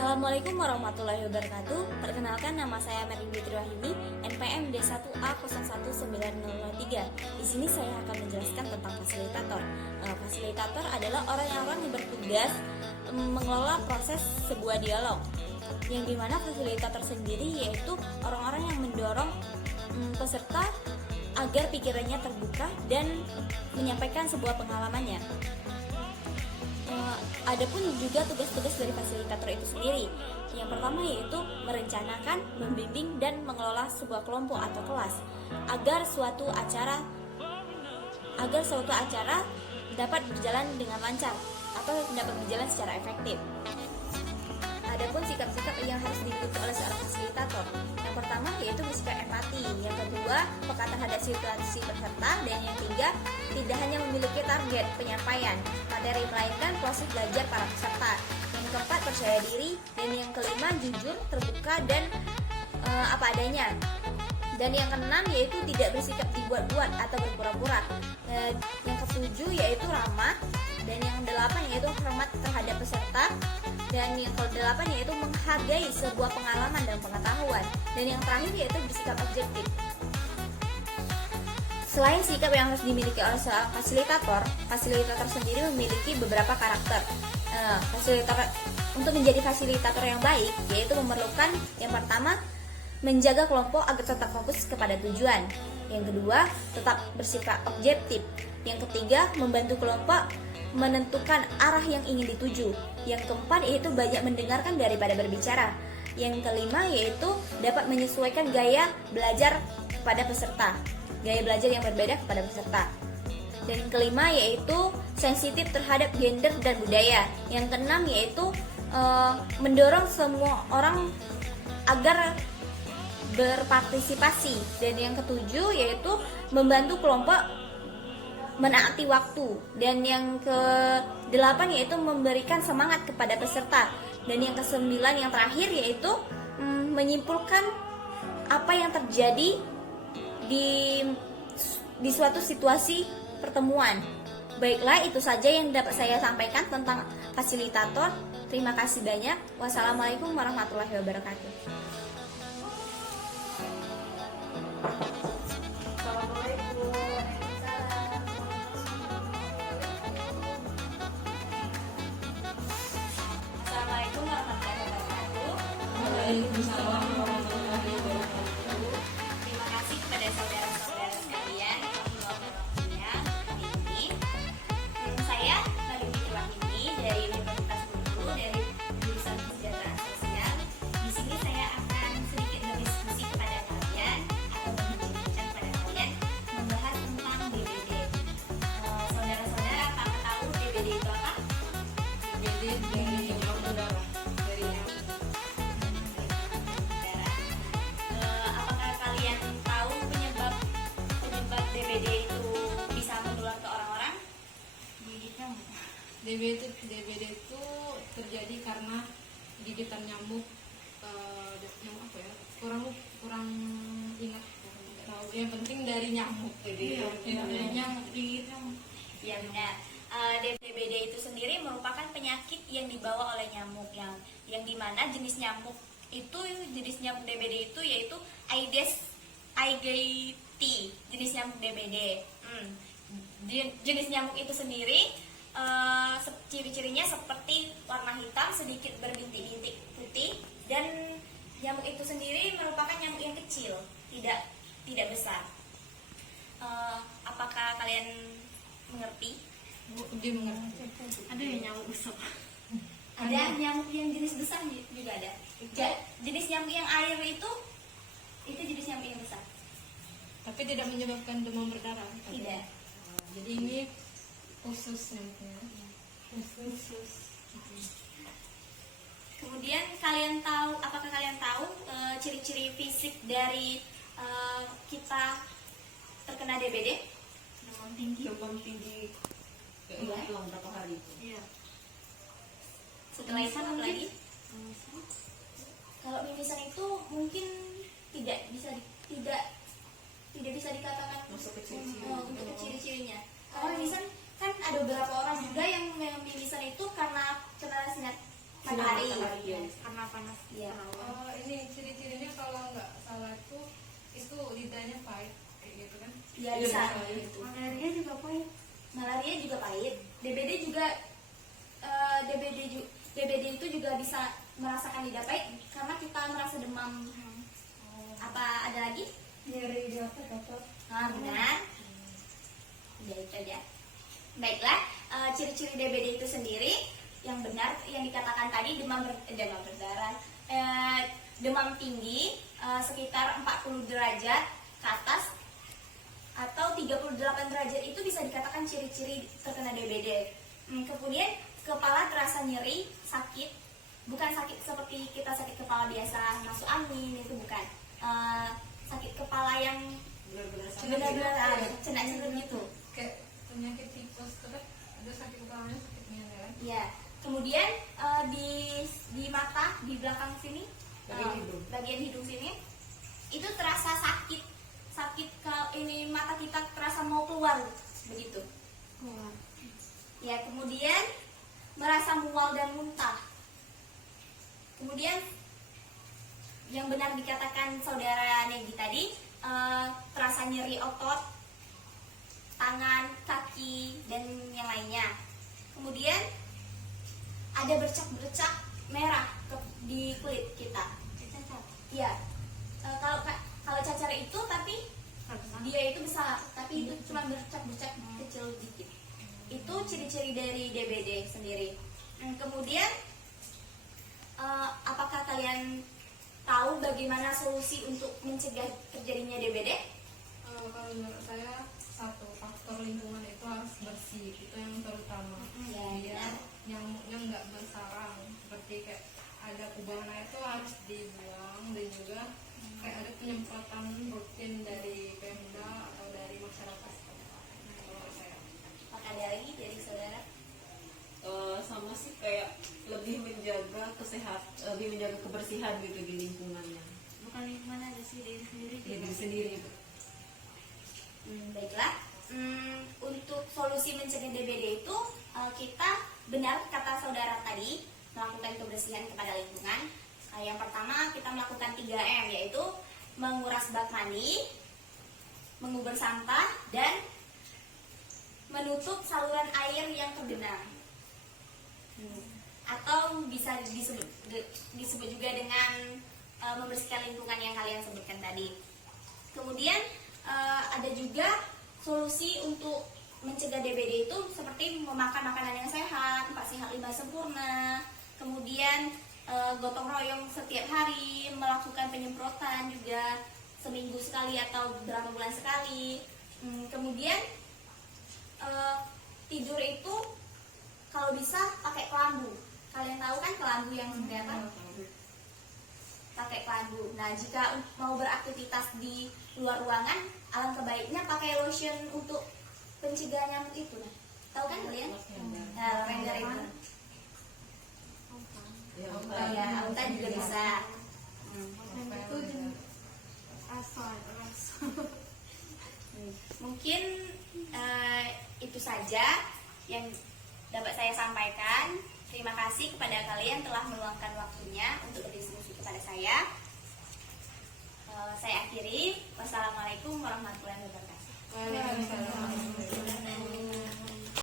Assalamualaikum warahmatullahi wabarakatuh. Perkenalkan, nama saya Merlin Fitri Wahini, NPM D1A01903. Di sini saya akan menjelaskan tentang fasilitator. Fasilitator adalah orang yang bertugas mengelola proses sebuah dialog. Yang dimana fasilitator sendiri yaitu orang-orang yang mendorong peserta agar pikirannya terbuka dan menyampaikan sebuah pengalamannya. Adapun juga tugas-tugas dari fasilitator itu sendiri. Yang pertama yaitu merencanakan, membimbing, dan mengelola sebuah kelompok atau kelas agar suatu acara dapat berjalan dengan lancar atau dapat berjalan secara efektif. Adapun sikap-sikap yang harus diikuti oleh seorang fasilitator. Yang pertama yaitu bersikap empati, yang kedua peka terhadap situasi peserta, dan yang ketiga tidak hanya memiliki target penyampaian materi melainkan proses belajar para peserta. Yang keempat percaya diri, dan yang kelima jujur, terbuka, dan apa adanya. Dan yang keenam yaitu tidak bersikap dibuat-buat atau berpura-pura. Yang ketujuh yaitu ramah, dan yang delapan yaitu hormat terhadap peserta, dan yang ke-8 yaitu menghargai sebuah pengalaman dan pengetahuan, dan yang terakhir yaitu bersikap objektif. Selain sikap yang harus dimiliki oleh seorang fasilitator sendiri memiliki beberapa karakter. Untuk menjadi fasilitator yang baik yaitu memerlukan yang pertama menjaga kelompok agar tetap fokus kepada tujuan. Yang kedua, tetap bersifat objektif. Yang ketiga, membantu kelompok menentukan arah yang ingin dituju. Yang keempat yaitu banyak mendengarkan daripada berbicara. Yang kelima yaitu dapat menyesuaikan gaya belajar kepada peserta, gaya belajar yang berbeda kepada peserta. Dan yang kelima yaitu sensitif terhadap gender dan budaya. Yang keenam yaitu mendorong semua orang agar berpartisipasi. Dan yang ketujuh yaitu membantu kelompok menaati waktu. Dan yang ke-8 yaitu memberikan semangat kepada peserta. Dan yang ke-9 yang terakhir yaitu menyimpulkan apa yang terjadi di suatu situasi pertemuan. Baiklah, itu saja yang dapat saya sampaikan tentang fasilitator. Terima kasih banyak. Wassalamualaikum warahmatullahi wabarakatuh. Assalamualaikum warahmatullahi wabarakatuh. Waalaikumsalam warahmatullahi wabarakatuh. Terima kasih kepada saudara-saudara sekalian yang meluangkan waktunya hari ini. Saya Merlin Fitri Wahini dari Universitas Bengkulu dari jurusan Kesejahteraan Sosial. Di sini saya akan sedikit berdiskusi kepada kalian atau berbincang kepada kalian membahas tentang DBD. Saudara-saudara, apakah tahu DBD itu apa? Jadi dari udara, dari Apakah kalian tahu penyebab DBD itu bisa menular ke orang-orang? DBD itu terjadi karena gigitan nyamuk, nyamuk apa ya? Kurang ingat. Tahu yang penting dari nyamuk. Nyamuk gigit nyamuk. Ya benar. DBD itu sendiri merupakan penyakit yang dibawa oleh nyamuk yang dimana jenis nyamuk DBD itu yaitu Aedes aegypti, jenis nyamuk DBD. Jenis nyamuk itu sendiri ciri-cirinya seperti warna hitam sedikit berbintik-bintik putih, dan nyamuk itu sendiri merupakan nyamuk yang kecil, tidak besar. Apakah kalian mengerti? Dia mengerti. Ada yang nyamuk besar. Ada nyamuk yang jenis besar juga ada. Jenis nyamuk yang air itu jenis nyamuk yang besar. Tapi tidak menyebabkan demam berdarah. Tidak. Jadi ini khusus nyamuknya. Khusus. Kemudian apakah kalian tahu ciri-ciri fisik dari kita terkena DBD? Demam tinggi. Hilang berapa hari itu? Iya. Setelah itu apa lagi? Kalau mimisan itu mungkin tidak bisa dikatakan Masuk ke ciri-ciri. untuk ciri-cirinya. Karena mimisan kan ada beberapa orang juga yang mimisan itu karena kena sinar matahari. matahari, ya. Karena panas. Iya. Oh, ini ciri-cirinya kalau nggak salah itu lidahnya pahit kayak gitu kan? Iya bisa. Malaria juga pahit. Malaria juga pahit. DBD juga DBD itu juga bisa merasakan lidah pahit karena kita merasa demam. Apa ada lagi? Nyeri di otot. Nah, benar. Ya itu aja. Baiklah, ciri-ciri DBD itu sendiri yang benar yang dikatakan tadi demam berdarah, demam tinggi sekitar 40 derajat ke atas atau 38 derajat itu bisa dikatakan ciri-ciri terkena DBD. Kemudian kepala terasa nyeri, sakit, bukan sakit seperti kita sakit kepala biasa masuk angin, itu bukan. Sakit kepala yang benar-benar cenak-cenak gitu. Kayak penyakit tipes tuh kan ada sakit kepalanya sakitnya kan? Ya. Kemudian di mata di belakang sini, bagian hidung sini, itu terasa sakit ke ini mata kita terasa mau keluar begitu. Ya, kemudian merasa mual dan muntah. Kemudian yang benar dikatakan saudara Negi tadi, terasa nyeri otot, tangan, kaki, dan yang lainnya. Kemudian ada bercak-bercak merah di kulit kita. Iya. Kalau cacar itu tapi dia itu besar, tapi itu cuma bercak-bercak kecil dikit. Itu ciri-ciri dari DBD sendiri. Kemudian apakah kalian tahu bagaimana solusi untuk mencegah terjadinya DBD? Kalau menurut saya satu faktor lingkungan itu harus bersih, itu yang terutama. Biar nyamuknya nggak bersarang, seperti kayak ada kubangan air itu harus dibuang, dan juga kayak ada penyemprotan rutin dari Pemda atau dari masyarakat setempat. Kalau saya Ada lagi dari saudara? Sama sih kayak lebih menjaga lebih menjaga kebersihan gitu di lingkungannya. Bukan lingkungan aja sih, diri sendiri. Diri sendiri itu. Baiklah, untuk solusi mencegah DBD itu kita benar kata saudara tadi melakukan kebersihan kepada lingkungan. Yang pertama kita melakukan 3M, yaitu menguras bak mandi, mengubur sampah, dan menutup saluran air yang tergenang. Atau bisa disebut juga dengan membersihkan lingkungan yang kalian sebutkan tadi. Kemudian ada juga solusi untuk mencegah DBD itu seperti memakan makanan yang sehat, 4 sehat 5 sempurna, kemudian gotong royong setiap hari, melakukan penyemprotan juga seminggu sekali atau beberapa bulan sekali. Kemudian tidur itu kalau bisa pakai kelambu. Kalian tahu kan kelambu yang seperti apa? Pakai kelambu. Nah, jika mau beraktivitas di luar ruangan, alangkah baiknya pakai lotion untuk pencegahan nyamuk itu. Nah, tahu kan kalian? Nah, lavender itu. Ya, autan juga bisa. Mungkin itu saja yang dapat saya sampaikan. Terima kasih kepada kalian telah meluangkan waktunya untuk berdiskusi kepada saya. Saya akhiri. Wassalamualaikum warahmatullahi wabarakatuh. Waalaikumsalam.